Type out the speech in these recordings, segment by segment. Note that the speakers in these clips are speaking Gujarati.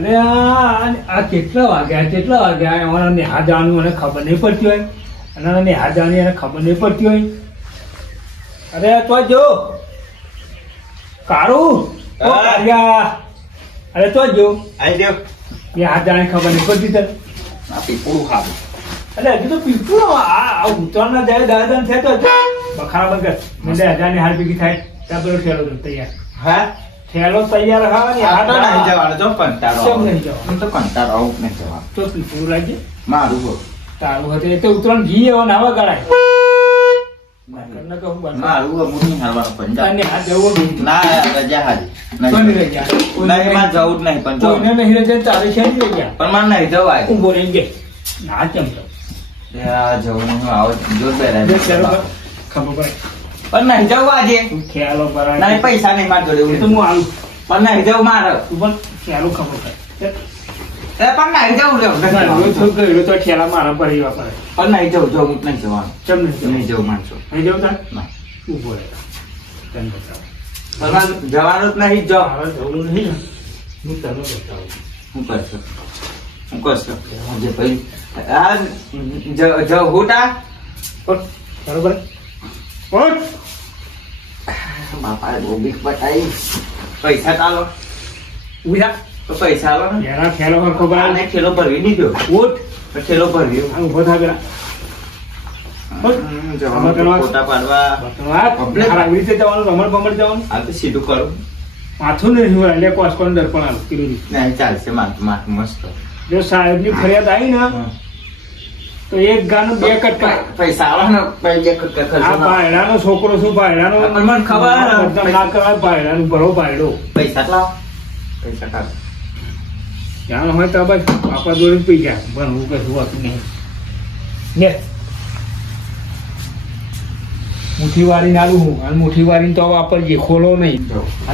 અરે આ કેટલા વાગ્યા એમાં નેહા જવાનું મને ખબર નહીં પડતી હોય અને નેહા જવાની એને ખબર નહીં પડતી હોય. અરે તો જો કારું અરે તો જો નેહા જવાની ખબર નહીં પડતી તને. પીપળું ખાવું અરે હજુ તો પીપળું આ ઉત્તરાયણના જાય દાદા થયા તો બખાડા બગર મને 1000 ની હાર ભેગી થાય ત્યાં પેલો ઠેલો તૈયાર. હા ઠેલો તૈયાર હા ને આ તો નહીં જવાનું તો કંટાળો કેમ આવે. નહીં જવાનું? હું તો કંટાળો આવું નહીં જવાનું તો પીપળું લાગી મારું હો તારું હતું એ તો ઉત્તરાયણ ઘી એવો નાવા ગળાય. મારું હો હું નહીં હારવાનું પંજાબ તને આ જવું નહીં. ના રજા હારી કોની રજા? નહીં મારે જવું જ નહીં પણ જવું કોઈને નહીં રજા તારે છે નહીં રજા. પણ મારે નહીં જવાય ઊભો રહીને કે ના કેમ તો આ જવું નહીં હું આવો જોર જે બેરાય ચાલો ખબર પડે પણ નહીં જવું આજે તું ખ્યાલો ભરાય નહીં પૈસા નહીં માર જોડે એ તો એવું હું આવું પણ નહીં જવું મારે તું પણ ખ્યાલો ખબર પડે પણ નહીં જવું રે તો ખ્યાલા મારા પરિવાર પડે પણ નહીં જવું જવું જ નહીં જવાનું ચમ નહીં નહીં જવું માનશો નહીં જવું તાર ના ઊભો રહે તને બતાવો પણ મારે જવાનું જ નહીં જો હવે જવું નહીં ને હું તને બતાવું હું કરશો હું કરશો જે ભાઈ આ જ હોટા ઉઠ બરોબર ઉઠ બાપા બહુ બીક બતાવી પૈસા ચાલો ઉભી થા તો પૈસા આલો ને યાર ખ્યાલો સરખો આ ભરાય નહીં ઠેલો ભરવી દીધો ઉઠ તો ઠેલો ભરવ્યો આ ઊભો થા પેલા જવાનું તો ફોટા પાડવા આવી રીતે જવાનું રમણ ભમણ જવાનું આ તો સીધું કરું માથું નહીં હોય એટલે કોસ્કોન દર્પણ આવું કીધું નહીં ચાલશે માથું માથું મસ્ત જો સાહેબની ફરિયાદ આવી ને તો એક ગાનું 2 કટકા પૈસા આલો ને પૈસા ખર્ચો આ ભાયડાનો છોકરો શું ભાયડાનો પણ મને ખબર હે. બદનામ ના કરાય ભાયડાનું ભરો ભાયડો પૈસા લાવો પૈસા કાઢો જાણ હોય તો બસ બાપા જોડે જ પી જાય ભણવું કશું હોતું નહીં ને મુઠ્ઠી વાળી નાલું હું અને મુઠ્ઠી વાળી તો વાપરજે ખોલો નહીં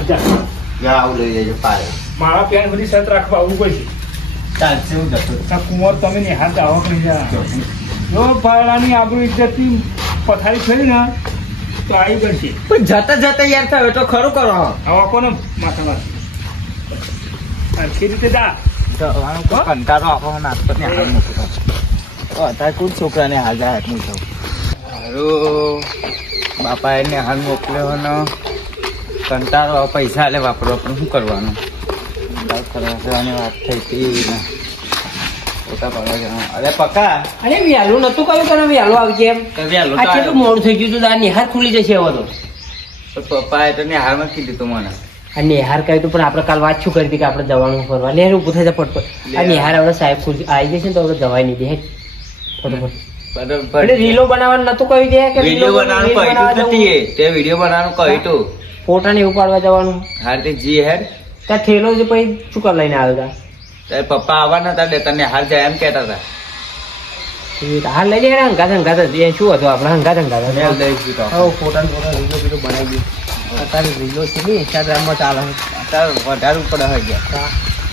અચ્છા જા આવું લઈ જજો પાડે મારા પેન બધી શરત રાખવા આવું કોઈ છે ચાલશે હું જતો આ કુંવર તમે ને હાથ આવો નહીં જા જો ભાયડાની આબરૂ ઇજ્જતની પથારી ફેરી ને તો આવી પડશે પણ જતા જતા યાર થયો તો ખરું કરો આવા કોને માથા આખી રીતે જા કંટાળો આપણો નાસ્તો ને હાલ મૂકતો અત્યારે કોઈ છોકરાને હાલ જાય હું જાઉં સારું બાપા એને હાલ મોકલ્યો ને કંટાળો પૈસા હાલે વાપરવા પણ શું કરવાનું કરવા જવાની વાત થઈ હતી ને પોતા પાડવા જવાનું અરે પક્કા અરે વહેલું નતું કહ્યું તને વહેલું આવજે એમ તો વહેલું આ કેટલું મોડું થઈ ગયું તું આ નિહાર ખુલી જશે હવે તો પપ્પાએ તો ને હાલમાં કીધું તું મને આ નિહાર કહ્યું તું પણ આપણે કાલ વાત શું કરી હતી કે આપણે જવાનું ફરવા લે ઊભું થઈ જાય ફટફટ આ નિહાર આપણે સાહેબ ખુલી આવી જશે ને તો આપણે જવાય નહીં દે ફટોફટ એટલે રીલો બનાવવાનું નતું કહ્યું દે કે વિડીયો બનાવવાનું કહ્યું નથી તે વિડીયો બનાવવાનું કહ્યું તું ફોટા ને એવું પાડવા જવાનું હા તે જી હેર ત્યાં ઠેલો છે પછી શું કર લઈને આવ્યો તારે પપ્પા આવવાના હતા એટલે તને હાલ જાય એમ કહેતા હતા હતા હાલ લઈ જાય હંગાત હંગાત એ શું હતું આપણે હંગાત હંગાત મેલ દઈ દીધો ફોટા રીલો બીલો બનાવી દઉં અત્યારે રીલો છે ને ઇન્સ્ટાગ્રામમાં ચાલે અત્યારે વધારે પડે હોય ગયા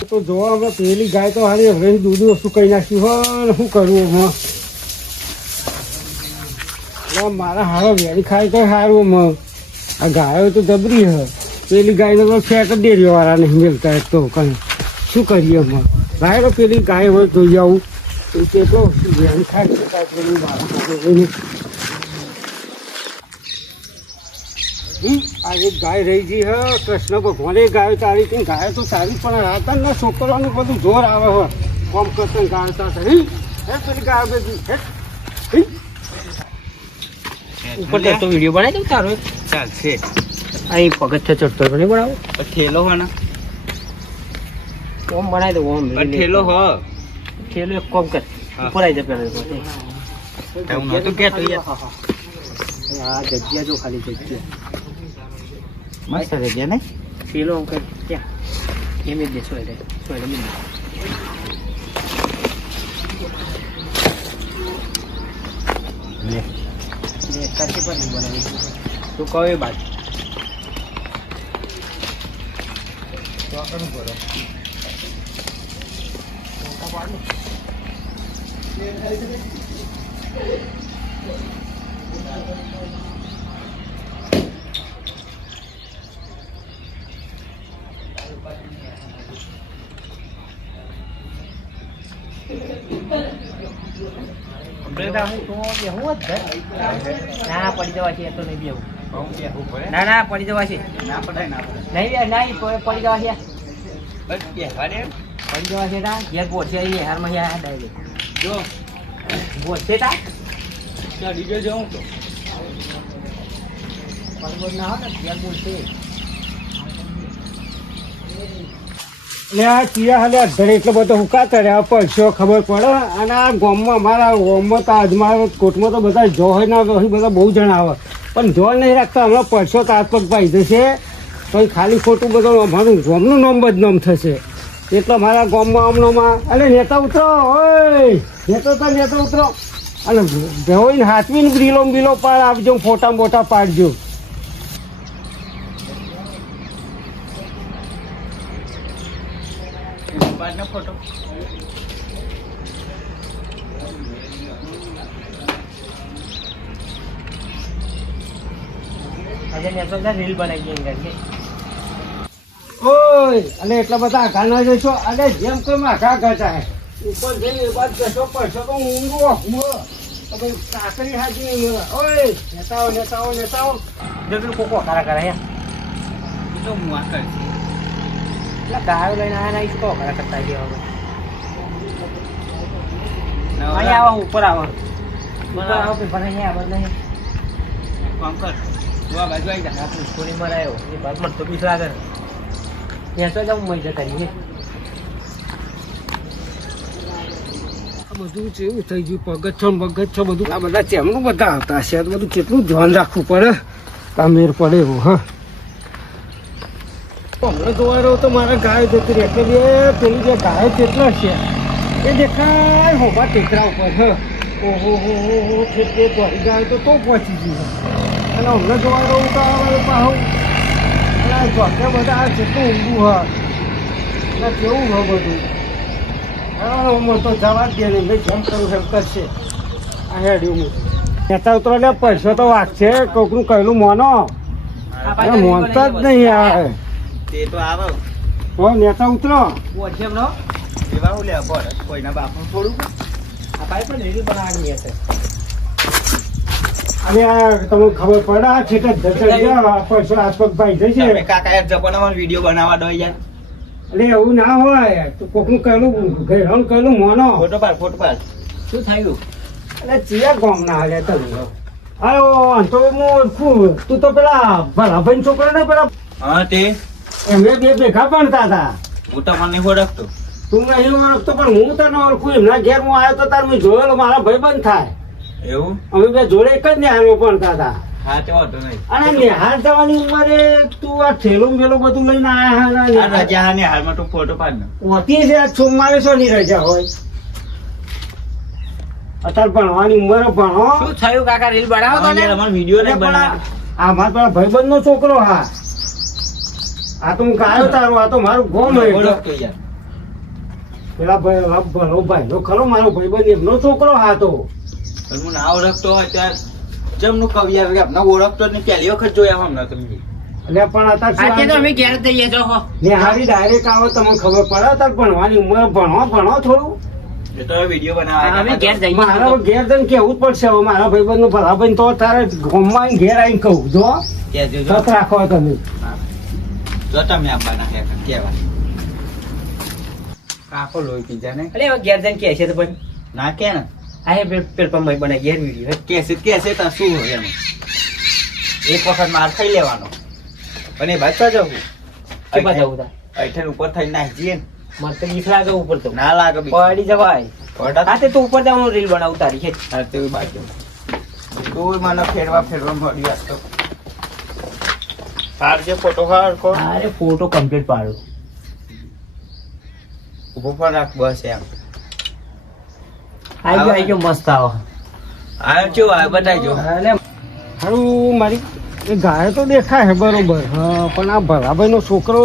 તો જોવા હવે પેલી ગાય તો હારી હવે દૂધ વસ્તુ કહી નાખ્યું હોય શું કરવું હમણાં મારા હારો વેરી ખાય તો સારું હમણાં આ ગાયો તો જબરી હ પેલી ગાયને તો ફેટ ડેરી વાળા નહીં મિલતા તો કઈ શું કરીએ હમણાં ગાય તો પેલી ગાય હોય જોઈ આવું એ કેટલો વેરી ખાય શકાય પેલી મારા આ એક ગાય રહી ગઈ હ કૃષ્ણ ભગવાને ગાય તારી હતી ગાય તો સારી પણ હતા ને છોકરાનું બધું જોર આવે હોય કોમ કરતા ગાય સાથે હે પેલી ગાય બધી ઉપર તો વિડીયો બનાવી દઉં તારો ચાલશે અહીં પગથ ચડતો નહીં બનાવો ઠેલો હો ને ઓમ બનાવી દઉં ઓમ ઠેલો હો ઠેલો એક કોમ કર ઉપર આવી જાય પેલા હું નહોતું કહેતો યાર આ જગ્યા જો ખાલી જગ્યા મસ્ત જગ્યા ને ઠેલો આમ કર ત્યાં એમ જ દે સોયડે મિલ કશી પણ નહીં બનાવી તું કહો એ બાજુ કમ્પ્લીટ આવું તો બેહું જ ના પડી જવા છે તો નહીં બેહું ના પડી જવા છે નહીં પડી જવા છે પડી જવા છે તા ઘેર પહોંચે અહીં હારમાં ડાયરેક્ટ જો પહોંચે તા ડીજો જાઉં તો બરોબર ના હોય ને ઘેર પહોંચે એટલે આ ચિયા હાલે અધડે એટલો બધો હુકાતા રહ્યા પડશો ખબર પડે અને આ ગામમાં અમારા ગામમાં તો આજમાં કોટમાં તો બધા જો હોય ના હોય બધા બહુ જણા આવે પણ જો નહીં રાખતા હમણાં પડશો તો હાથ પગ પાઈ જશે તો ખાલી ખોટું બધું અમારું ગામનું નામ બદનામ થશે એટલે મારા ગામમાં હમણાંમાં અરે નેતા ઉતરો ઓય નેતા ઉતરો અને હોય હાથવીને રીલો બીલો પાડ આવજો ફોટા મોટા પાડજો ફોટો આજે નેતો રીલ બનાવી ગઈ ઓય અને એટલા બધા આઘા ના જશો અને જેમ કેમ આઘા ઘટાય ઉપર જઈને એ બાદ જશો પડશો તો ઊંઘો કાકરી હાજી નહીં મળે ઓય નેતાઓ જો પેલું કોકો ખરા કરાયા તો હું આ કરી એટલે ગાયો લઈને આવ્યા ના કો ખરા કરતા ગયા અહીંયા આવો ઉપર આવો પેપર અહીંયા આવો નહીં પંકજ તું આ બાજુ આવી જા થોડી મરાયો એ બાદ મત તો બીસ લાગે ત્યાં તો જાઉં મજા કરીએ બધું કેવું થઈ ગયું પગથ છો બધું આ બધા ચેમનું બધા આવતા હશે આ તો બધું કેટલું ધ્યાન રાખવું પડે આ મેર પડે એવું હા હમણાં જોવા રહ્યો તો મારા ગાય જતી રહે એટલે બે પેલી જે ગાયો કેટલા છે એ દેખાય હોભા ટેકરા ઉપર હા ઓહો ખેતી પહોંચી ગાય તો પહોંચી ગયું અને હમણાં જોવા રહ્યું તો પાહું અને જોકે બધા કેટલું ઊંઘું હા અને કેવું હા બધું તો જવા જ દે નહીં ભાઈ જેમ કરું એમ કરશે આ હેડ્યું નેતા ઉતરો એટલે પૈસો તો વાગશે કોકનું કહેલું મોનો મોનતા જ નહીં આવે તે તો આવો હો નેતા ઉતરો પહોંચે એમનો એવા હું લે બસ કોઈના બાપનું થોડું આ ભાઈ પણ રીલ બનાવવાની હશે અને આ તમને ખબર પડે આ છેટે ધચડી ગયા પૈસો આસપાસ ભાઈ જશે તમે કાકા યાર જપોનામાં વિડીયો બનાવવા દો યાર એટલે એવું ના હોય તો કોકનું કહેલું મોનો ફોટો પાડ શું થયું એટલે ચિયા ગામ ના હાલે તમે હા તો હું ઓળખું તું તો પેલા ભલાભાઈ છોકરો ને પેલા હા તે એમને બે ભેગા ભણતા હતા હું તો મને ઓળખતો તું નહીં ઓળખતો પણ હું તને ઓળખું એમના ઘેર હું આવ્યો તો તાર મેં જોયેલો મારા ભાઈ બંધ થાય એવું અમે બે જોડે એક જ નિહાળમાં ભણતા હતા હા તે વાંધો નહીં અને નિહાળ જવાની ઉંમરે તું આ થેલું મેલું બધું લઈને આ આવ્યા રજા ને હાલમાં તું ફોટો પાડ ને હોતી છે સોમવારે શોની રજા હોય અત્યારે ભણવાની ઉંમરે ભણો શું થયું કાકા રીલ બનાવો તો ને અમારો વિડીયો ને બનાવ આ મારા પેલા ભાઈબંધ નો છોકરો હા આ તો હું ગાયો તારો આ તો મારું ગોમ ઓળખતો યાર પેલા ભલો ભાઈ નો ખરો મારો ભાઈબંધ એમનો છોકરો હા તો પણ હું ના ઓળખતો હોય ત્યારે જમનું કવિ આવે આપણે ઓળખતો જ નહીં પહેલી વખત જોયા હમણાં તમે એટલે પણ આજે તો અમે અત્યારે ઘેર જઈએ જો હો નિહાળી ડાયરેક્ટ આવો તમને ખબર પડે અત્યારે ભણવાની ઉંમર ભણો થોડું એ તો વિડીયો બનાવવા અમે ઘેર જઈએ મારા ઘેર જઈને કેવું જ પડશે હવે મારા ભાઈબંધ નું ભલાભાઈ તો તારે ગામમાં આવીને ઘેર આવીને કહું જો તક રાખો તમે જો તમે આપવાના હે કેવા કાકો લોહી પીજા ને અરે હવે ઘેર જઈને કે છે તો પછી ના કે ને આ હે પેલ પર મય બનાવી ઘેર વિડીયો કેસે તો શું હોય એમ એક વખત માર ખાઈ લેવાનો અને બાચા જવું કેવા જવું તા અઠેન ઉપર થઈને નાખી જઈએ ને મને તો બીક લાગે ઉપર તો ના લાગે પડી જવાય પડા હા તે તું ઉપર જવાનું રીલ બનાવું તારી છે હા તે બાજુ તું મને ફેરવા મળી વાત તો પાડજે ફોટો હાડકો અરે ફોટો કમ્પ્લીટ પાડો ઉભો પર રાખ બસ એમ આઈ ગયો મસ્ત આવો આ જો આ બતાવજો એટલે હારું મારી એ ગાય તો દેખાય છે બરોબર હા પણ આ ભલાભાઈ નો છોકરો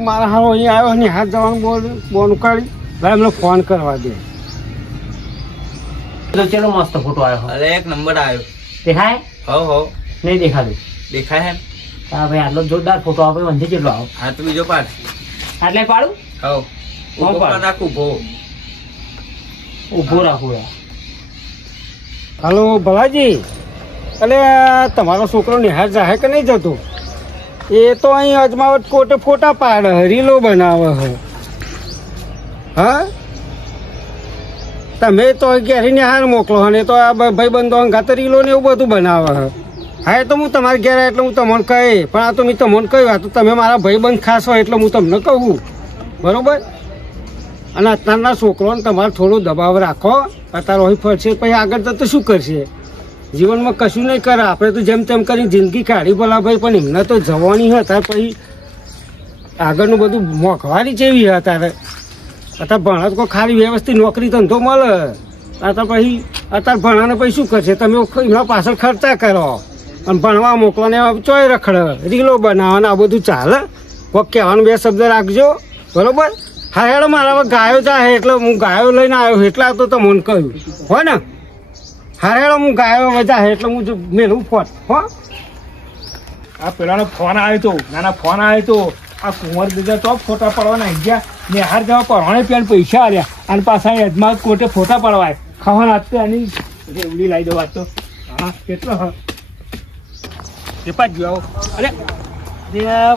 મારા હારો અહીંયા આવ્યો ને હાથ જવાનું બોન ઉકાળી ભાઈ એમને ફોન કરવા દે તો ચલો મસ્ત ફોટો આવ્યો અરે એક નંબર આવ્યો દેખાય હો નહીં દેખાતું દેખાય હે હા ભાઈ આટલો જોરદાર ફોટો આપે વંધે કેટલો આવો હા તો બીજો પાડ આટલે પાડું હો ઉભો પર રાખ ઉભો ઊભો રાખું યાર હાલો ભલાજી, એટલે તમારો છોકરો નિહાર જાહે કે નહીં જતો? એ તો અહીં અજમાવટ કોટે ફોટા પાડે, રીલો બનાવે છે. હા, તમે તો ઘેરી નિહાર મોકલો અને તો આ ભાઈબંધો અંગાતે રીલો ને એવું બધું બનાવે છે. હા, એ તો હું તમારે ઘેર એટલે હું તમને કહે, પણ આ તો મેં તમને કહ્યું, આ તો તમે મારા ભાઈબંધ ખાસ હોય એટલે હું તમને કહું, બરોબર? અને અત્યારના છોકરોને તમારે થોડું દબાવ રાખો. અત્યારે હોય ફરશે પછી આગળ જતો શું કરશે? જીવનમાં કશું નહીં કરે. આપણે તો જેમ તેમ કરીને જિંદગી કાઢી ભલા ભાઈ, પણ એમને તો જવાની હતા. પછી આગળનું બધું મોંઘવારી જેવી અત્યારે. અત્યારે ભણા તો ખાલી વ્યવસ્થિત નોકરી ધંધો મળે. અત્યારે પછી અત્યારે ભણાને પછી શું કરશે? તમે એમના પાછળ ખર્ચા કરો અને ભણવા મોકલોને ચોય રખડે, રીલો બનાવવાને આ બધું ચાલે. કોઈક કહેવાનું બે શબ્દ રાખજો, બરોબર? હા હેડો, મારા હવે ગાયો જાય એટલે હું ગાયો લઈને આવ્યો એટલા તો તમને કહ્યું હોય ને. હા હેડો, હું ગાયો જાય એટલે હું મેલું ફોન હો. આ પેલાનો ફોન આવ્યો તો, નાના ફોન આવ્યો તો, આ કુંવર દીધા તો ફોટા પડવાના ગયા નિહાર જવા પરવાણે પેન પૈસા આલ્યા અને પાછા યજમાન કોર્ટે ફોટા પડવાય ખાવાના હાથે આની રેવડી લાવી દો. વાત તો હા કેટલો હા એ પાછ ગયો. અરે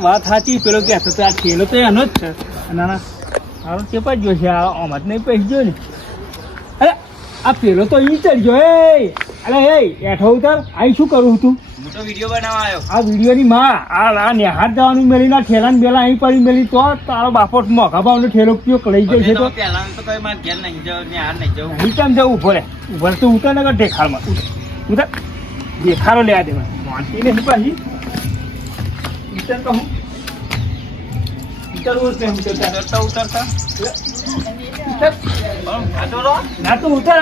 વાત સાચી, પેલો કહેતો તો આ થેલો તો એનો જ છે. નાના હારો તે પાછ ગયો છે, આ આમ જ નહીં પૈસા ગયો ને. અરે આ પેલો તો ઈ ચડી ગયો. અરે એઠો ઉતાર, આ શું કરું તું? હું તો વિડીયો બનાવવા આવ્યો. આ વિડીયોની માં આ નિહાર જવાનું મેલી ના ઠેલા ને બેલા અહીં પડી મેલી તો તારો બાપો મોઘા ભાવનો ઠેલો કયો લઈ જાય છે. તો પહેલા તો કઈ મારે ઘેર નહીં જવું, નિહાર નહીં જવું. અહીં કેમ જવું? ઉભો રે તો ઉતર ને ઢેખારમાં ઉતર, દેખાડો લેવા દેવા વાંચી ને પાછી ઉતર કહું ઉતરવું જ નહીં. ઉતરતા ઉતરતા ના તું ઉતર.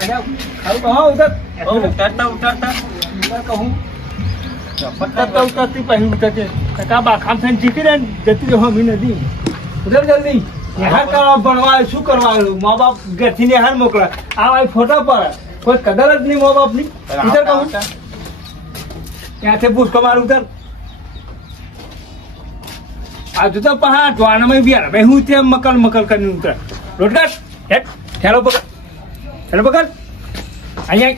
ખારું કહો ઉતર. ઉતરતા ઉતરતા કહું ઉતરતા ઉતરતી પછી ઉતરતે ટકા બાખામ થઈને જીતી રહે ને જતી રહો મી નદી. ઉતર જલ્દી. નિહાર કરવા ભણવા આવ્યું, શું કરવા આવ્યું? મા બાપ ઘરથી નિહાર મોકલા, આ ભાઈ ફોટા પર કોઈ કદર જ નહીં મા બાપની. ઉતર કહું ત્યાંથી ભૂસકો માર ઉતર. આ જોતા પહાડ વાણામાં બિયાર ભાઈ હું ત્યાં મકલ મકલ કરીને ઉતર. રોટગાસ હેઠ ઠેલો પકડ, ઠેલો પકડ અહીંયા.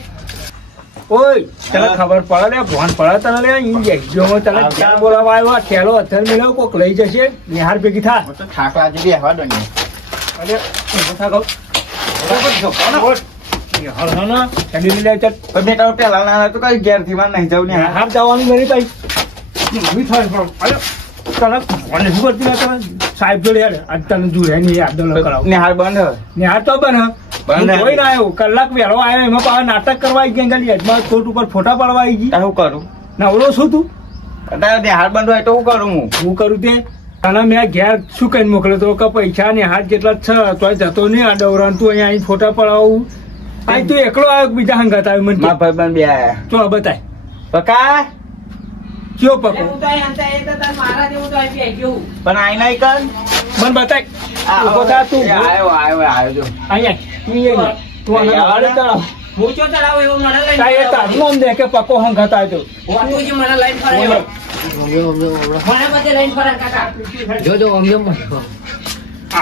ઓય તને ખબર પડે લે, ફોન પડે તને લે. ઇન્જેક્શન તને ક્યાં બોલાવા આવ્યો? ઠેલો અથર મિલાવ કોક લઈ જશે. નિહાર ભેગી થા. તો થાક લાગી બે હવા દોની. અરે ઉભો થા કહું. નિહાર હા ના ચડી લે ચટ. પણ બેટા પેલા ના તો કઈ ઘેર થી માં નહીં જવું. ને નિહાર જવાનું મેરી ભાઈ મી થાય પણ અરે તને ફોન શું કરતી લે તને સાહેબ જોડે યાર આજ તને જોડે નહીં યાદ ન કરાવ. નિહાર બંધ નિહાર તો બને જોઈ ના આવ્યો, કલાક વહેલો આવ્યો. એમાં પાછા નાટક કરવા આવી ગયા, યજમાન કોર્ટ ઉપર ફોટા પાડવા આવી ગઈ. શું કરું? નવરો શું તું? અત્યારે નિહાર બંધ હોય તો શું કરું હું? હું કરું તે તને મેં ઘેર શું કઈ મોકલ્યો તો કે પૈસા ને હાથ જેટલા જ છે તો જતો નહીં આ દોરાન તું અહીંયા અહીં ફોટા પડાવું. અહીં તું એકલો આવ્યો બીજા હંગાત આવ્યો? મને મારા ભાઈબંધ બે આયા. તો બતાય પકા કયો પકો પણ આઈ નહીં કર. મને બતાય. ઉભો થા તું. આવ્યો આવ્યો આવ્યો જો. અહીંયા તું અહીંયા. તું આને વાળે ચડાવ. તારે તારું નામ દે કે પકો હંગાત આવ્યો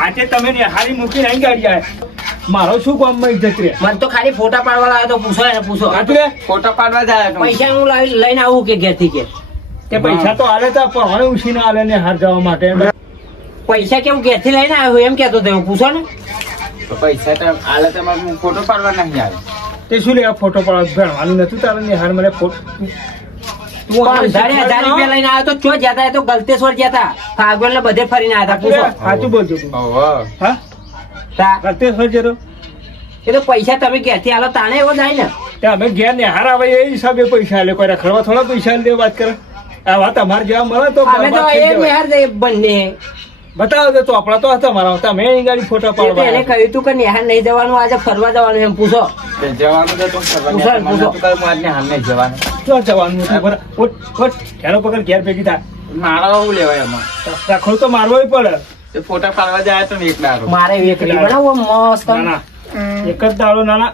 આજે તમે હારી મૂકીને અહીં ગાડી આવે. મારો શું કામ માં ઇજ્જત રે? મને તો ખાલી ફોટા પાડવા લાવ્યો તો પૂછો એને પૂછો. ફોટો પાડવા જાય તો પૈસા હું લઈને આવું કે ઘેરથી કે તે પૈસા તો આલે તા પણ હવે ઉછીને આલે ને હાર જવા માટે. પૈસા કેવું ઘેરથી લઈને આવ્યો એમ કેતો તો પૂછો ને. તો પૈસા તો આલે તમારે ફોટો પાડવા નહીં આવે. તે શું લે આ ફોટો પાડવા ભણવાનું નતું તારે ને હાર મને ફોટો 1000 રૂપિયા લઈને આવ્યો તો ચો જતા એ તો ગલતેશ્વર જતા ફાગણ ને બધે ફરીને આવ્યા હતા. પૂછો સાચું બોલજો તું. હા તા ગલતેશ્વર જરો એ તો પૈસા તમે ઘેરથી આલો તાણે એવો જાય ને. ત્યાં અમે ઘેર ને હાર આવે એ હિસાબે પૈસા આલે. કોઈ રખડવા થોડા પૈસા લે વાત કરે. આ વાત અમારે જેવા મળે તો અમે તો એ નિહાર જઈએ બંને. બતાવો તો ચોપડા તો હતા મારા. તમે અહીં ગાડી ફોટા એ તો એને પાડવા કહ્યું તું કે નિહાર નહીં જવાનું આજે ફરવા જવાનું એમ પૂછો. જવાનું તો નિહાર નહીં જવાનું. ક્યાં જવાનું હતું? બરાબર હેલો પકડ ઘેર ભેગી થા. મારા શું લેવાય એમાં? રખડું તો મારવો પડે. તે ફોટા પાડવા જાય તો ને એક દાડો. મારે વેકડી બનાવો મસ્ત. નાના એક જ દાડો નાના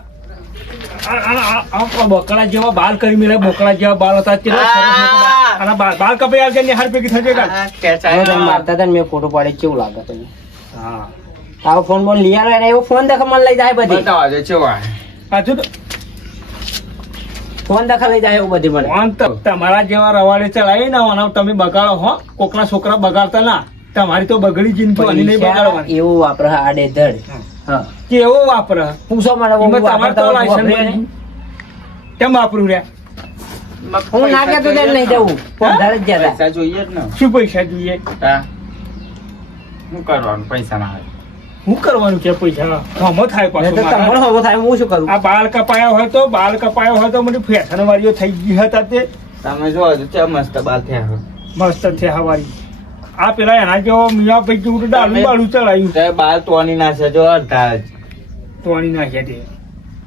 બકડા જેવા બાલ કરી મેળે. બકડા જેવા બાલ હતા બાલ કપાઈ આવશે નિહાર ભેગી થશે. મારતા હતા ને મેં ફોટો પાડે કેવું લાગે તમને? હા આવો ફોન બોન લઈ આવે ને એવો ફોન દેખો મને લઈ જાય બધી. બતાવા દે ચેવા. પાછું ફોન દખલ લઈ જાય એવું બધી મને ફોન તો તમારા જેવા રવાડે ચલાવી ના હોના તમે બગાડો હો કોકના છોકરા બગાડતા ના તમારી તો બગડી જિંદગી આની નહીં બગાડવાની એવું વાપરે આડે ધડ હા કેવો વાપરે પૂછો મને એમાં તમારે તો લાયસન્સ બન્યું. કેમ વાપરું રે હું ના કહેતો ત્યારે નહીં જવું ફોન ધડ જ જતા પૈસા જોઈએ જ ને શું પૈસા જોઈએ તા શું કરવાનું પૈસા ના હોય શું કરવાનું કે પૈસા હમો થાય નહીં તો પાછું તમારો હવો થાય હું શું કરું આ બાલ કપાયા હોય તો મને ફેશન વાળીઓ થઈ ગઈ હતા તે તમે જો હજુ ચા મસ્ત બાલ થયા હો. મસ્ત છે હવારી આ પેલા એના જેવો મિયા ભાઈ જેવું ડાળું બાળું ચડાયું તે બાલ તોડી નાખે જો અડધા જ. ટોણી નાખ્યા તે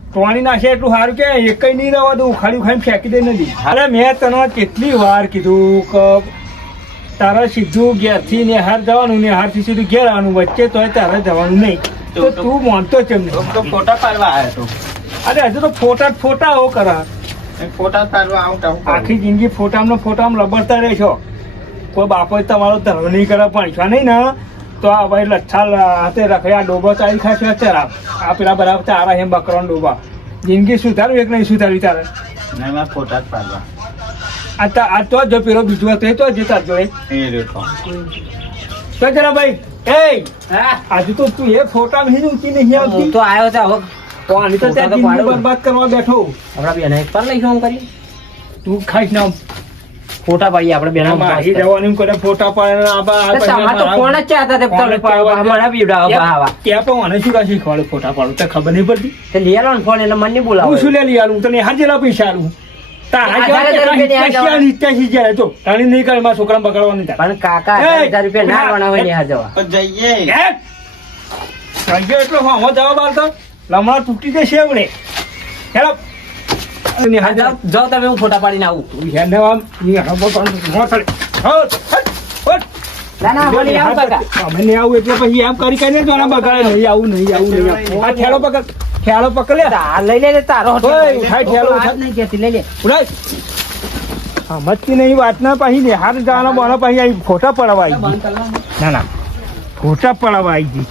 ટોણી નાખ્યા એટલું સારું કે એકય નહીં રહેવા દઉં ખાલી ખાઈને ફેંકી દે નથી અરે મેં તને કેટલી વાર કીધું કે તારે સીધું ઘેરથી નેહાર જવાનું નેહારથી સીધું ઘેર આવવાનું વચ્ચે તોય તારે જવાનું નહીં તો તું માનતો કેમ તો નહીં ફોટા પાડવા આવ્યો તો અરે હજુ તો ફોટા જ ફોટા આવો કરા ફોટા પાડવા આવું આખી જિંદગી ફોટામાં લબડતા રહેશો કોઈ બાપો તમારો ધર્મ નહીં કરે પણ નહીં ને તો આ ભાઈ લચ્છા હાથે રખે આ ડોબો ચાલી ખાશે અત્યારે આ પેલા બરાબર તારા એમ બકરો ડોબા જિંદગી સુધારું એક નહીં સુધારી તારે નહીં મારે ફોટા જ પાડવા આ તો જો પેલો બીજું હતો એ તો જતા જો એ રહ્યો તો જરા ભાઈ એ હા આજુ તો તું એ ફોટા નહીં ઊંચી નહીં હું આવતી તો આવ્યો તો હવે તો આની તો ત્યાં ફોટા તો જિંદગી પાડું. બરબાદ કરવા બેઠો આપણા બેને પણ લઈશું હું કરી તું ખાઈશ ના ફોટા પાડીએ આપણે બેના મારી જવાનું કરે ફોટા પાડે તમારે તો ફોન જ ચાહતા તે તમે મારા બીવડાવો બહાવા ત્યાં પણ મને શું કાંઈ શીખવાડે ફોટા પાડું તો ખબર નહીં પડતી તે લઈ આલો ને ફોન એટલે મને નહીં બોલાવો હું શું લે લઈ આલું તને હાર જેલા પૈસા આલું તારા જેવા 1000 રૂપિયા ની આ કેટલા 87 જાય તો તાણી નહીં કરે મારા છોકરાને બગાડવાની થાય પણ કાકા 1000 રૂપિયા ના આલવાના હોય ને હાર જવા પણ જઈએ સંજય એટલો હમો જવાબ આલતો લમણા તૂટી જશે એવડે હેલો જાઓ તમે હું ફોટા પાડીને આવું ના ના મને આવું કાકા અમે નહીં આવું એટલે પછી એમ કરી કરીને તો આના બગાડે નહીં આવું નહીં આ ઠેલો પકડ લે તાર લઈ લે તારો ઓય, ઉઠાય ઠેલો, વાત ઉઠાય. નહીં કહેતી લઈ લે ઉડાય સમજતી નહીં વાતના પછી નિહાર જવાના બોના પછી અહીં ફોટા પડાવવા આવી ગઈ ના ફોટા પડાવવા આવી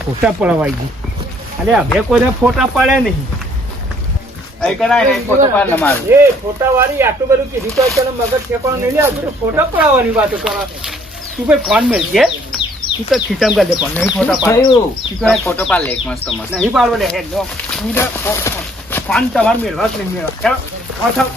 ગઈ અરે અમે કોઈને ફોટા પાડ્યા નહીં એ કરાય ને ફોટો પાડ ને મારું એ ફોટા વાળી આટલું બધું કીધું તો તને મગજ ઠેકાણું નહીં લે તો ફોટા પડાવવાની વાતો કરો તું ભાઈ ફોન મેળજે તું તો ખીચામ કરી દે પણ નહીં ફોટા પાડ થયું ફોટો પાડ લે એક મસ્ત મસ્ત નહીં પાડવો લે હેડ ફોન તમારે મેળવા જ નહીં મેળવા ચાલો